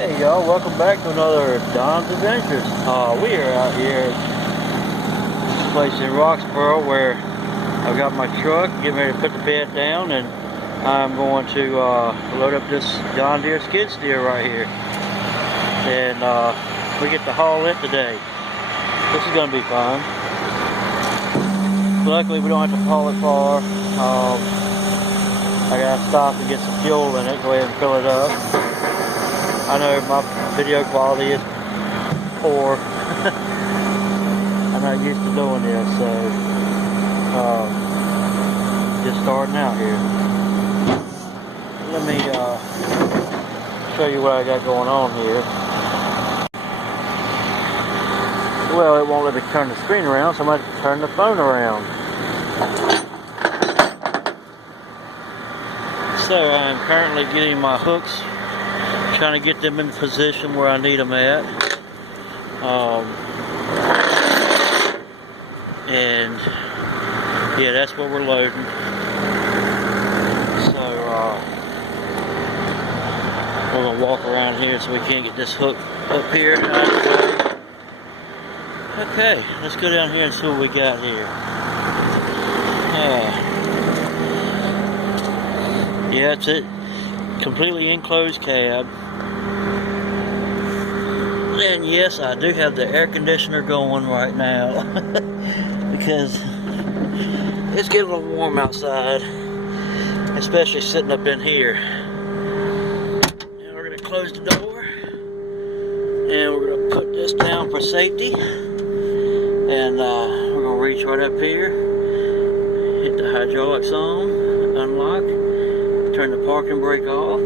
Hey y'all, welcome back to another Don's Adventures. We are out here at this place in Roxboro where I've got my truck, getting ready to put the bed down, and I'm going to load up this John Deere skid steer right here. And we get to haul it today. This is going to be fun. Luckily we don't have to haul it far. I gotta stop and get some fuel in it, go ahead and fill it up. I know my video quality is poor. I'm not used to doing this, so just starting out here. Let me show you what I got going on here. Well, it won't let me turn the screen around, so I'm going to turn the phone around. So I'm currently getting my hooks, trying to get them in position where I need them at. And yeah, that's what we're loading. So we're gonna walk around here so we can't get this hook up here. Okay, let's go down here and see what we got here. Yeah, that's it. Completely enclosed cab. And yes, I do have the air conditioner going right now because it's getting a little warm outside, especially sitting up in here. And we're going to close the door and we're going to put this down for safety, and we're going to reach right up here, hit the hydraulics on, unlock, turn the parking brake off,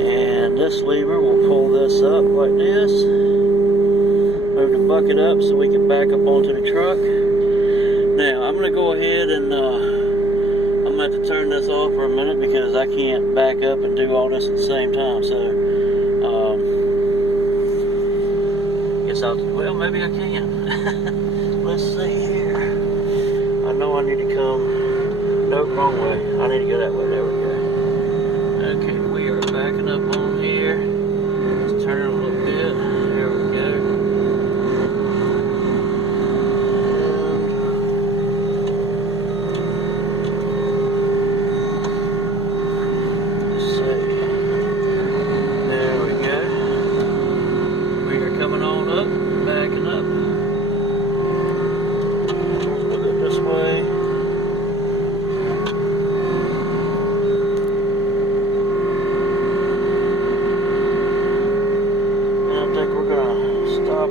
and this lever will pull this up like this, move the bucket up so we can back up onto the truck. Now I'm going to go ahead and I'm going to have to turn this off for a minute because I can't back up and do all this at the same time. So guess well, maybe I can. Let's see here. I know I need to come. Nope, wrong way. I need to go that way. There we go. Okay, we are backing up on here. Let's turn it a little bit. There we go. Let's see. There we go. We are coming on up, backing up. Look it this way.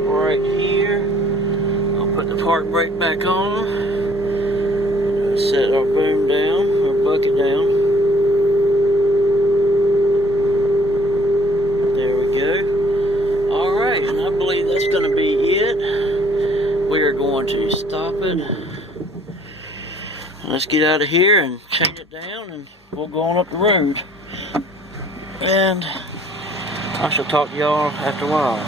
Right here, I'll put the park brake back on, set our boom down, our bucket down. There we go. Alright, and I believe that's going to be it. We are going to stop it. Let's get out of here and chain it down, and we'll go on up the road. And I shall talk to y'all after a while.